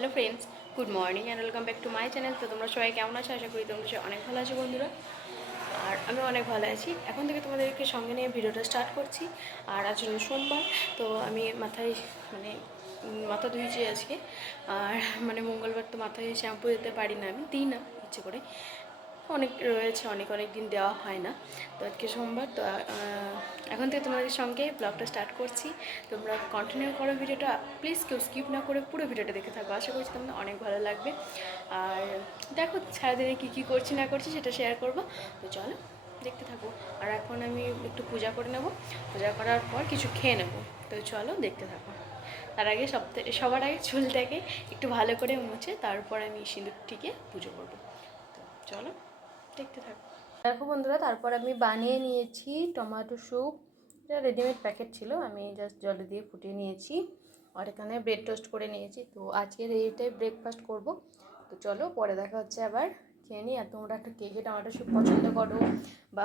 Hello friends, good morning and welcome back to my channel. তো তোমরা সবাই কেমন আছো? আশা করি তোমরা সবাই অনেক ভালো আছো বন্ধুরা। আর আমি অনেক ভালো আছি। এখন থেকে তোমাদেরকে সঙ্গে নিয়ে ভিডিওটা স্টার্ট করছি। আর আজ হলো সোমবার, তো আমি মাথায় মাথা ধুয়েছি আজকে। আর মঙ্গলবার তো মাথায় শ্যাম্পু দিতে পারি না, আমি দিই না ইচ্ছে করে, অনেক রয়েছে, অনেক দিন দেওয়া হয় না। তো আজকে সোমবার, তো এখন থেকে তোমাদের সঙ্গে ব্লগটা স্টার্ট করছি। তোমরা কন্টিনিউ করো ভিডিওটা, প্লিজ কেউ স্কিপ না করে পুরো ভিডিওটা দেখে থাকো। আশা করছি তোমাদের অনেক ভালো লাগবে। আর দেখো সারাদিনে কী করছি না করছি সেটা শেয়ার করবো। তো চলো দেখতে থাকো। আর এখন আমি একটু পূজা করে নেব, পূজা করার পর কিছু খেয়ে নেব। তো চলো দেখতে থাকো। তার আগে সবার আগে চুলটাকে একটু ভালো করে মুছে তারপর আমি সিঁদুরটিকে পুজো করবো। তো চলো দেখতে থাকো। দেখো বন্ধুরা, তারপর আমি বানিয়ে নিয়েছি টমেটো স্যুপ। এটা রেডিমেড প্যাকেট ছিল, আমি জাস্ট জলে দিয়ে ফুটিয়ে নিয়েছি। আর এখানে ব্রেড টোস্ট করে নিয়েছি। তো আজকের এইটাই ব্রেকফাস্ট করব। তো চলো পরে দেখা হচ্ছে আবার। খেয়ে নিই। আর তোমরা একটা কে টমেটো স্যুপ পছন্দ করো বা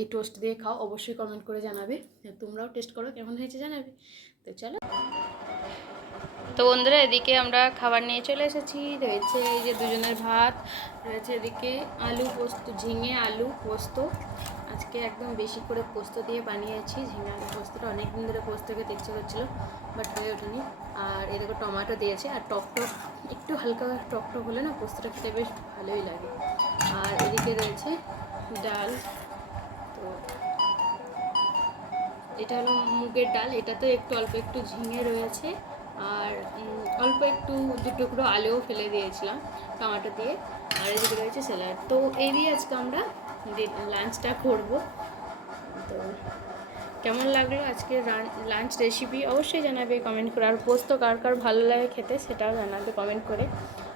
এই টোস্ট দিয়ে খাও, অবশ্যই কমেন্ট করে জানাবে। তোমরাও টেস্ট করো, কেমন হয়েছে জানাবে। তো চলো। তো বন্ধুরা, এদিকে আমরা খাবার নিয়ে চলে এসেছি। রয়েছে এই যে দুজনের ভাত, রয়েছে এদিকে আলু পোস্ত, ঝিঙে আলু পোস্ত। আজকে একদম বেশি করে পোস্ত দিয়ে বানিয়েছি ঝিঙে আলু পোস্তটা। অনেক দিন ধরে পোস্ত খেতে ইচ্ছে করছিলো, বাট হয়ে ওঠেনি। আর এদিকে টমেটো দিয়েছে, আর টক একটু হালকা টক হলে না পোস্তটা খেতে বেশ ভালোই লাগে। আর এদিকে রয়েছে ডাল। তো এটা হলো মুগের ডাল, এটাতে একটু অল্প একটু ঝিঙে রয়েছে। আর অল্প একটু টুকরো আলুও ফেলে দিয়েছিলাম টমেটো দিয়ে। আর এদিকে রয়েছে স্যালাড। তো এই দিয়ে আজকে আমরা লাঞ্চটা করব। তো কেমন লাগলো আজকের লাঞ্চ রেসিপি অবশ্যই জানাবে কমেন্ট করে। আর পোস্ত কার কার ভালো লাগে খেতে সেটাও জানাবে কমেন্ট করে।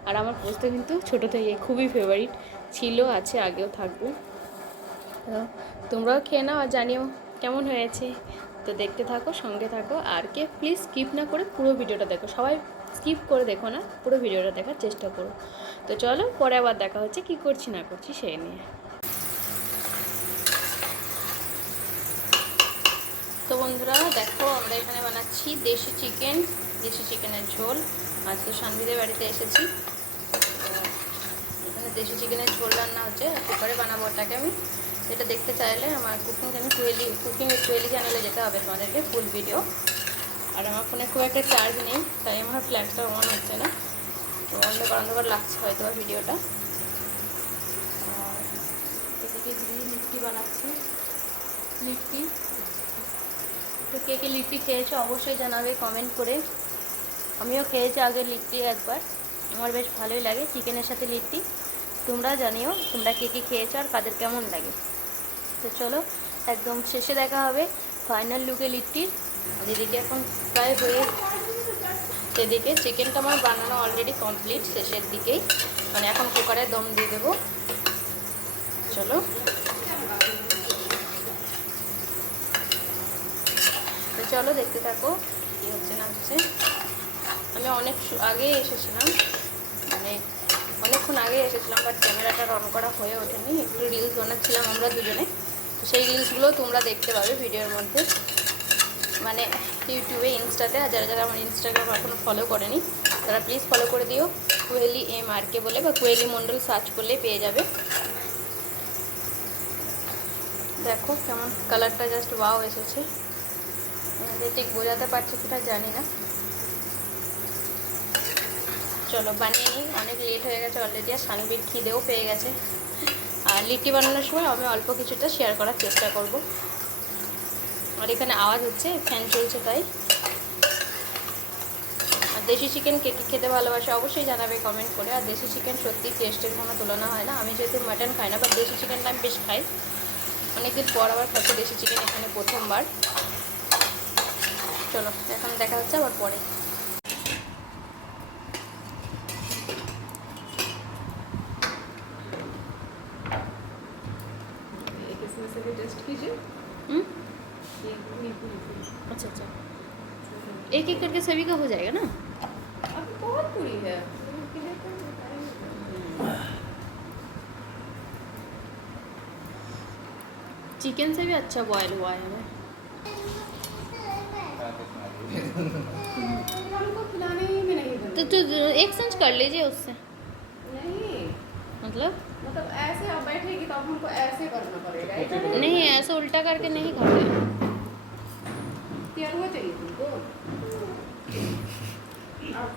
আর আমার পোস্ত কিন্তু ছোটো থেকে খুবই ফেভারিট ছিল, আছে, আগেও থাকবে। তো তোমরাও খেয়ে নাও আর জানিও কেমন হয়েছে। তো দেখতে থাকো, সঙ্গে থাকো। আর কে প্লিজ স্কিপ না করে পুরো ভিডিওটা দেখো। সবাই স্কিপ করে দেখো না, পুরো ভিডিওটা দেখার চেষ্টা করো। তো চলো পরে আবার দেখা হচ্ছে কি করছি না করছি সেই নিয়ে। তো বন্ধুরা দেখো, আমরা এখানে বানাচ্ছি দেশি চিকেনের ঝোল। আজকে সানবিদের বাড়িতে এসেছি। এখানে দেশি চিকেনের ঝোল রান্না হচ্ছে, কুকারে বানাবো ওটাকে আমি। এটা দেখতে চাইলে আমার কুকিং কুয়েলি চ্যানেলে যেতে হবে তোমাদেরকে, ফুল ভিডিও। আর আমার ফোনে খুব একটা চার্জ নেই, তাই আমার ফ্ল্যাশটা অন হচ্ছে না। তো অন্ধকার লাগছে হয়তো ভিডিওটা। আর এদিকে দিদি লিট্টি বানাচ্ছি। লিট্টি, তো কে কে লিট্টি খেয়েছো অবশ্যই জানাবে কমেন্ট করে। আমিও খেয়েছি আগে লিট্টি একবার, আমার বেশ ভালোই লাগে চিকেনের সাথে লিট্টি। তোমরা জানিও তোমরা কে কে খেয়েছো আর কাদের কেমন লাগে। তো চলো একদম শেষে দেখা হবে ফাইনাল লুকে লিট্টির। এদিকে এখন প্রায় হয়ে, এদিকে চিকেনটা আমার বানানো অলরেডি কমপ্লিট, শেষের দিকেই, এখন কুকারে দম দিয়ে দেবো। চলো তো চলো দেখতে থাকো কী হচ্ছে না হচ্ছে। আমি অনেক আগে এসেছিলাম, অনেকক্ষণ আগে এসেছিলাম, বাট ক্যামেরাটা অন করা হয়ে ওঠেনি। একটু রিলস বানাচ্ছিলাম আমরা দুজনে, তো সেই রিলসগুলো তোমরা দেখতে পাবে ভিডিওর মধ্যে, ইউটিউবে, ইনস্টাতে। আর যারা যারা আমার ইনস্টাগ্রাম এখনও ফলো করেনি তারা প্লিজ ফলো করে দিও। কুয়েলি MRK বলে বা কুয়েলি মণ্ডল সার্চ করলে পেয়ে যাবে। দেখো কেমন কালারটা জাস্ট ওয়াও এসেছে। ঠিক বোঝাতে পারছি কিনা জানি না। চলো বানিয়ে নিই, অনেক লেট হয়ে গেছে অলরেডি, আর সানবির খিদেও পেয়ে গেছে। আর লিট্টি বানানোর সময় আমি অল্প কিছুটা শেয়ার করার চেষ্টা করব। আর এখানে আওয়াজ হচ্ছে, ফ্যান চলছে তাই। আর দেশি চিকেন কে কে খেতে ভালোবাসে অবশ্যই জানাবে কমেন্ট করে। আর দেশি চিকেন সত্যি টেস্টের কোনো তুলনা হয় না। আমি যেহেতু মাটন খাই না, বাট দেশি চিকেনটা আমি বেশ খাই। অনেকদিন পর আবার খাচ্ছি দেশি চিকেন, এখানে প্রথমবার। চলো এখন দেখা হচ্ছে আবার পরে। टेस्ट कीजिए। अच्छा अच्छा, एक एक करके सभी का हो जाएगा ना। अभी बहुत पूरी है, चिकन से भी अच्छा बॉयल हुआ है हमें। तो तो एक्सचेंज कर लीजिए उससे। नहीं मतलब मतलब ऐसे आप बैठेगी तो अब हमको ऐसे करना पड़ेगा, ऐसा नहीं, ऐसे उल्टा करके नहीं खाते। तैयार हुआ चाहिए तुमको। अब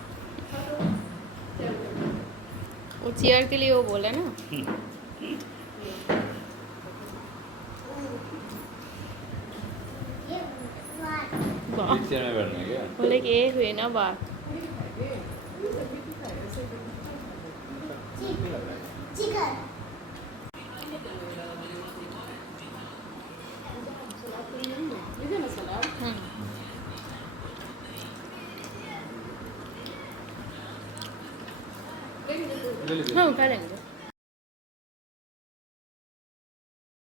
हेलो, चलो। वो चेयर के लिए वो बोला ना। वाह, पिक्चर में बैठना है क्या? बोले कि ये हुए ना बात। लीजिए ना सलाद। हाँ, खा लेंगे।